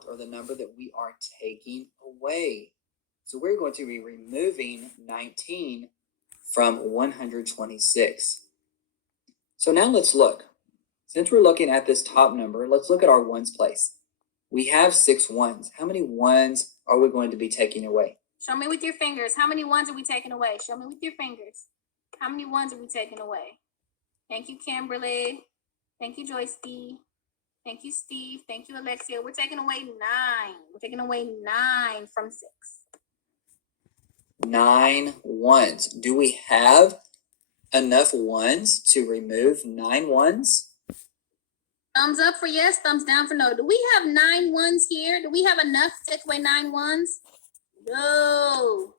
amount or the number that we are taking away. So we're going to be removing 19 from 126. So now let's look. Since we're looking at this top number, let's look at our ones place. We have 6 ones. How many ones are we going to be taking away? Show me with your fingers. How many ones are we taking away? Show me with your fingers. How many ones are we taking away? Thank you, Kimberly. Thank you, Joyce D. Thank you, Steve. Thank you, Alexia. We're taking away 9. We're taking away 9 from 6. 9 ones. Do we have enough ones to remove 9 ones? Thumbs up for yes, thumbs down for no. Do we have 9 ones here? Do we have enough to take away 9 ones? No.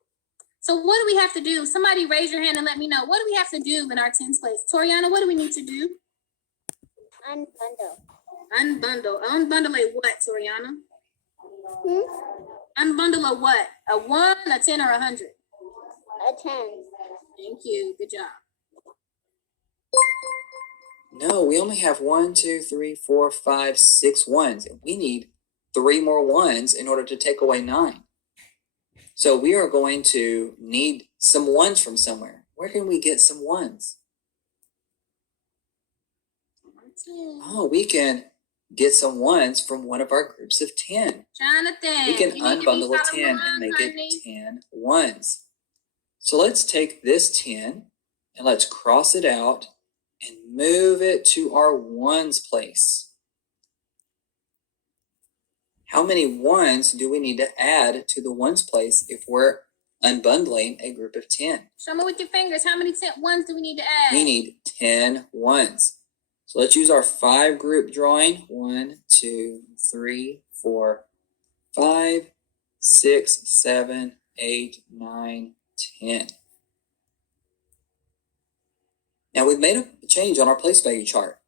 So what do we have to do? Somebody raise your hand and let me know. What do we have to do in our tens place? Toriana, what do we need to do? Unbundle. Unbundle. Unbundle a what, Toriana? Unbundle a what? A 1, a 10, or 100? A 10. Thank you. Good job. No, we only have 1, 2, 3, 4, 5, 6 ones. And we need 3 more ones in order to take away 9. So we are going to need some ones from somewhere. Where can we get some ones? Oh, we can get some ones from one of our groups of 10. Jonathan, we can unbundle a 10 and make it 10 ones. So let's take this 10 and let's cross it out and move it to our ones place. How many ones do we need to add to the ones place if we're unbundling a group of 10? Show me with your fingers. How many ones do we need to add? We need 10 ones. So let's use our 5 group drawing. 1, 2, 3, 4, 5, 6, 7, 8, 9, 10. Now we've made a change on our place value chart.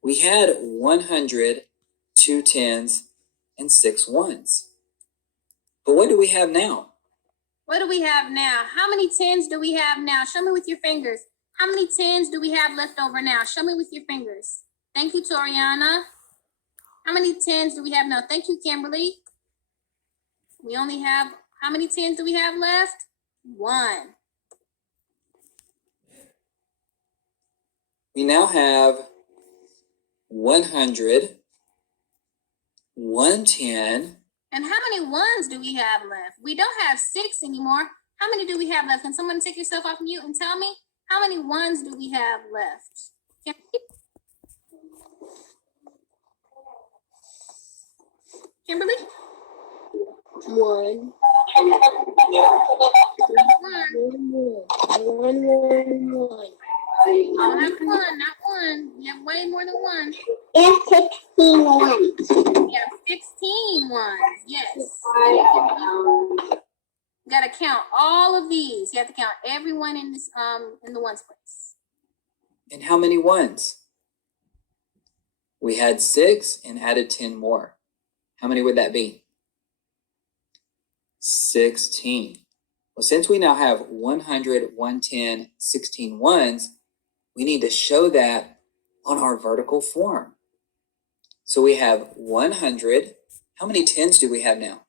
We had 100, 2 10s, and 6 ones. But what do we have now? What do we have now? How many 10s do we have now? Show me with your fingers. How many 10s do we have left over now? Show me with your fingers. Thank you, Toriana. How many 10s do we have now? Thank you, Kimberly. We only have, how many 10s do we have left? 1. We now have 100, 110. And how many ones do we have left? We don't have 6 anymore. How many do we have left? Can someone take yourself off mute and tell me? How many ones do we have left? Kimberly? 1. 1. I'll have 1, not 1. We have way more than 1. We have 16 ones. We have 16 ones. Yes. You gotta count all of these. You have to count everyone in this in the ones place. And how many ones? We had 6 and added 10 more. How many would that be? 16. Well, since we now have 100, 110, 16 ones, we need to show that on our vertical form. So we have 100. How many 10s do we have now?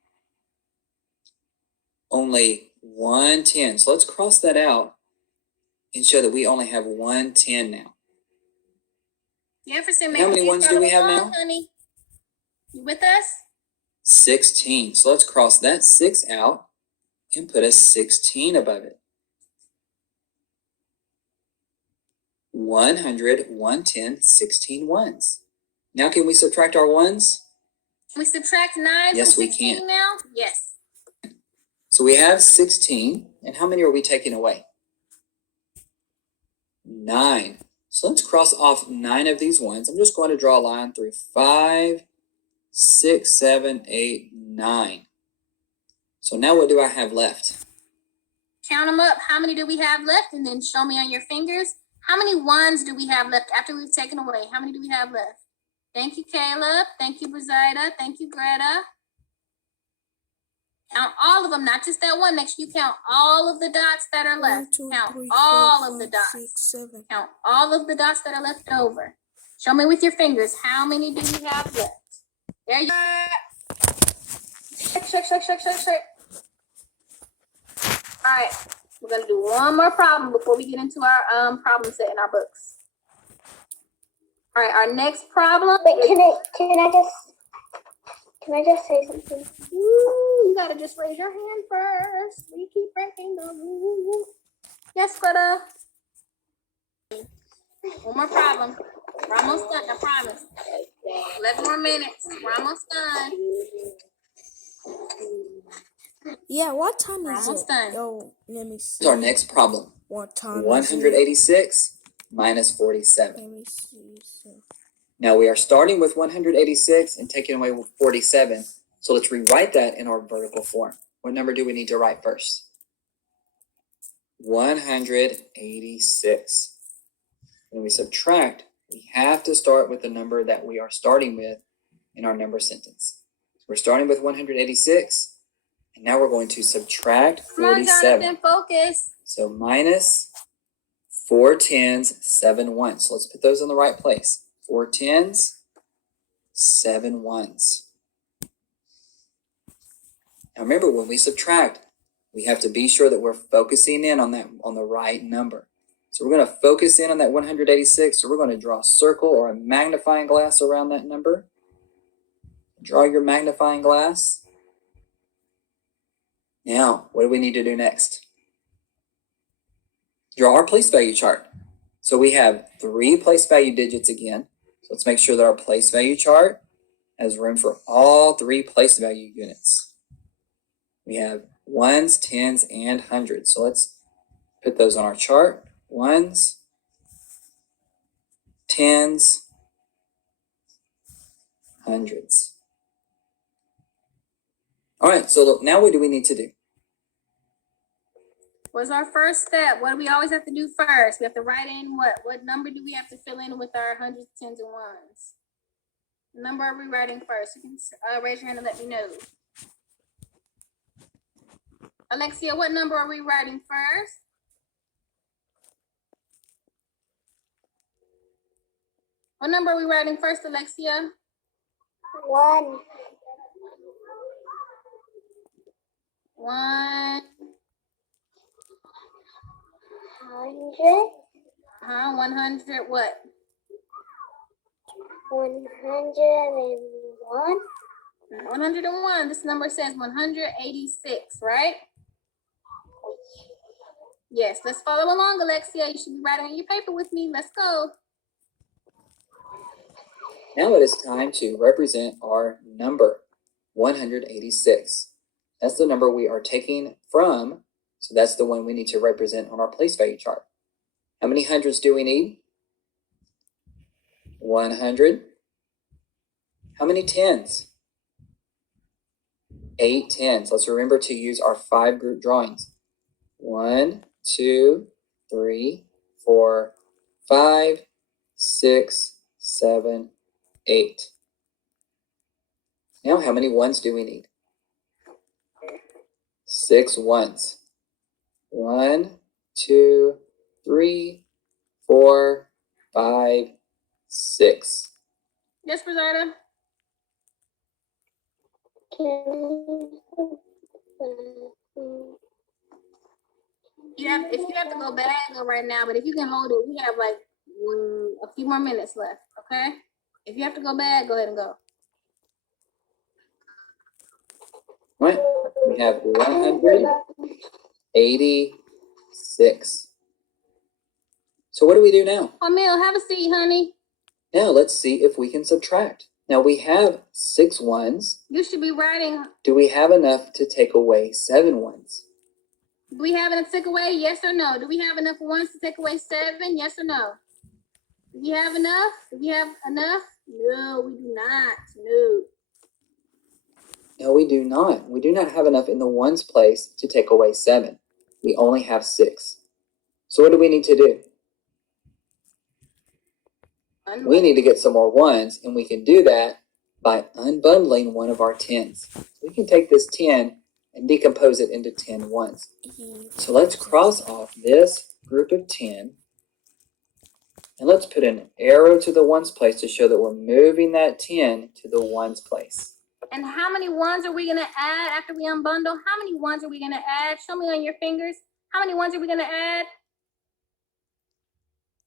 Only 1 10. So let's cross that out and show that we only have 1 10 now. Jefferson, how many ones do we have now? Honey? You with us? 16. So let's cross that 6 out and put a 16 above it. 100, 110, 16 ones. Now can we subtract our ones? Can we subtract 9 yes, from 16 we can. now? Yes. So we have 16. And how many are we taking away? 9. So let's cross off 9 of these ones. I'm just going to draw a line through 5, 6, 7, 8, 9. So now what do I have left? Count them up. How many do we have left? And then show me on your fingers. How many ones do we have left after we've taken away? How many do we have left? Thank you, Caleb. Thank you, Brizida. Thank you, Greta. Count all of them, not just that one. Make sure you count all of the dots that are left. 1, 2, Count 3, all 4, of the 5, dots. 6, 7. Count all of the dots that are left over. Show me with your fingers. How many do you have left? There you go. All right, we're gonna do one more problem before we get into our problem set in our books. All right, our next problem. Wait, can I just say something? Ooh, you gotta just raise your hand first. We keep breaking the rules. Yes, Greta. One more problem. We're almost done, I promise. 11 more minutes. We're almost done. Yeah, what time We're is almost it? done. Yo, let me see. Here's our next problem. What time is it? 186 minus 47. Let me see. Now we are starting with 186 and taking away 47. So let's rewrite that in our vertical form. What number do we need to write first? 186. When we subtract, we have to start with the number that we are starting with in our number sentence. So we're starting with 186, and now we're going to subtract Come on, 47. Jonathan, focus. So minus 4 tens, 7 ones. So let's put those in the right place. 4 tens, 7 ones. Now remember, when we subtract, we have to be sure that we're focusing in on the right number. So we're going to focus in on that 186. So we're going to draw a circle or a magnifying glass around that number. Draw your magnifying glass. Now, what do we need to do next? Draw our place value chart. So we have 3 place value digits again. So let's make sure that our place value chart has room for all 3 place value units. We have ones, tens, and hundreds. So let's put those on our chart. Ones, tens, hundreds. All right, so look, now what do we need to do? What's our first step? What do we always have to do first? We have to write in what? What number do we have to fill in with our hundreds, tens, and ones? What number are we writing first? You can raise your hand and let me know. Alexia, what number are we writing first? What number are we writing first, Alexia? 1. 1. 100. 100 what? 101. 101. This number says 186, right? Yes, let's follow along, Alexia. You should be writing on your paper with me. Let's go. Now it is time to represent our number, 186. That's the number we are taking from, so that's the one we need to represent on our place value chart. How many hundreds do we need? 100. How many tens? 8 tens. Let's remember to use our 5 group drawings. 1, 2, 3, 4, 5, 6, 7, 8. Now, how many ones do we need? 6 ones. 1, 2, 3, 4, 5, 6. Yes, Brazada. If you have to go back, go right now. But if you can hold it, we have like a few more minutes left. Okay. If you have to go back, go ahead and go. Right. We have 186. So what do we do now? Camille, have a seat, honey. Now let's see if we can subtract. Now we have 6 ones. You should be writing. Do we have enough to take away 7 ones? Do we have enough to take away? Yes or no? Do we have enough ones to take away 7? Yes or no? Do we have enough? Do we have enough? No, we do not. No. No, we do not. We do not have enough in the ones place to take away 7. We only have 6. So what do we need to do? We need to get some more ones, and we can do that by unbundling one of our 10s. We can take this 10 and decompose it into 10 ones. So let's cross off this group of 10, and let's put an arrow to the ones place to show that we're moving that 10 to the ones place. And how many ones are we gonna add after we unbundle? How many ones are we gonna add? Show me on your fingers. How many ones are we gonna add?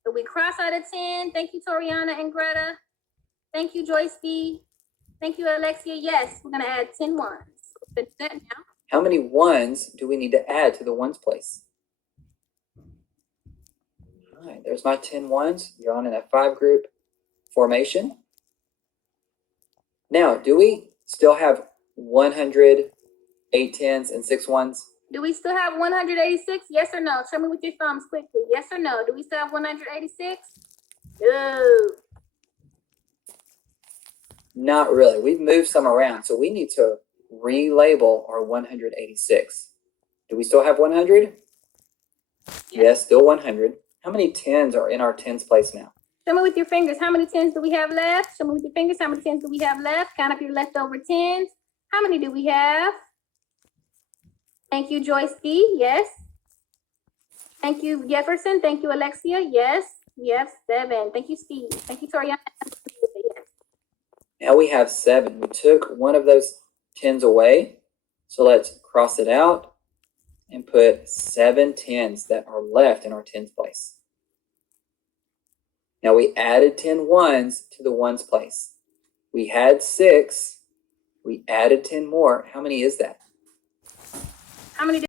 So we cross out a 10. Thank you, Toriana and Greta. Thank you, Joyce B. Thank you, Alexia. Yes, we're gonna add 10 ones. Let's do that now. How many ones do we need to add to the ones place? All right, there's my 10 ones. You're on in a 5-group formation. Now, do we still have 100, 8 tens, and 6 ones? Do we still have 186? Yes or no? Show me with your thumbs quickly. Yes or no? Do we still have 186? No. Not really. We've moved some around, so we need to relabel our 186. Do we still have 100? Yes, still 100. How many tens are in our tens place now? Show me with your fingers. How many tens do we have left? Show me with your fingers. How many tens do we have left? Count up your leftover tens. How many do we have? Thank you, Joyce B. Yes. Thank you, Jefferson. Thank you, Alexia. Yes. Yes, 7. Thank you, Steve. Thank you, Toriana. Yes. Now we have 7. We took one of those tens away. So let's cross it out and put 7 tens that are left in our tens place. Now we added 10 ones to the ones place. We had 6. We added 10 more. How many is that? How many